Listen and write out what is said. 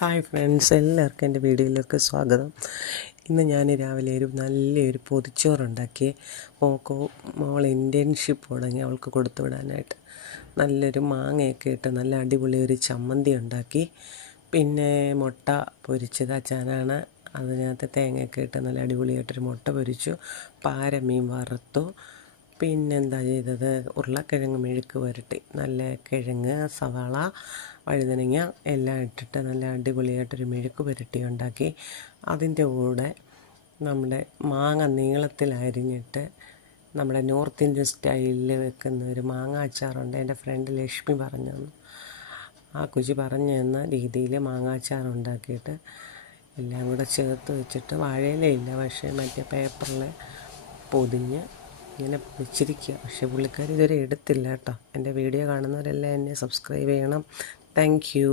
Hi friends, എല്ലാവർക്കും എൻ്റെ വീഡിയോയിലേക്ക് സ്വാഗതം. ഇന്ന് ഞാൻ രാവിലെ നല്ലൊരു പൊതിച്ചോറുണ്ടാക്കി. മോൾ ഇൻറ്റേൺഷിപ്പ് തുടങ്ങി, അവൾക്ക് കൊടുത്തു വിടാനായിട്ട് നല്ലൊരു മാങ്ങയൊക്കെ ഇട്ട് നല്ല അടിപൊളി ഒരു ചമ്മന്തി ഉണ്ടാക്കി. പിന്നെ മുട്ട പൊരിച്ചത് അച്ചാനാണ്, അതിനകത്ത് തേങ്ങയൊക്കെ ഇട്ട് നല്ല അടിപൊളിയായിട്ടൊരു മുട്ട പൊരിച്ചു. പാരമീൻ വറുത്തു. പിന്നെന്താ ചെയ്തത്, ഉരുളക്കിഴങ്ങ് മെഴുക്ക് പുരട്ടി. നല്ല കിഴങ്ങ്, സവാള, വഴുതനങ്ങ എല്ലാം ഇട്ടിട്ട് നല്ല അടിപൊളിയായിട്ടൊരു മെഴുക്ക് പുരട്ടി ഉണ്ടാക്കി. അതിൻ്റെ കൂടെ നമ്മുടെ മാങ്ങ നീളത്തിൽ അരിഞ്ഞിട്ട് നമ്മുടെ നോർത്ത് ഇന്ത്യൻ സ്റ്റൈലിൽ വെക്കുന്ന ഒരു മാങ്ങ അച്ചാറുണ്ട്. എൻ്റെ ഫ്രണ്ട് ലക്ഷ്മി പറഞ്ഞു തന്നു. ആ കുച്ചി പറഞ്ഞു തന്ന രീതിയിൽ മാങ്ങ അച്ചാർ ഉണ്ടാക്കിയിട്ട് എല്ലാം കൂടെ ചേർത്ത് വെച്ചിട്ട്, വാഴയിലയില്ല പക്ഷേ മറ്റേ പേപ്പറിൽ പൊതിഞ്ഞ് ഇങ്ങനെ വെച്ചിരിക്കുക. പക്ഷേ പുള്ളിക്കാരി ഇതുവരെ എടുത്തില്ല കേട്ടോ. എൻ്റെ വീഡിയോ കാണുന്നവരെല്ലാം എന്നെ സബ്സ്ക്രൈബ് ചെയ്യണം. Thank you.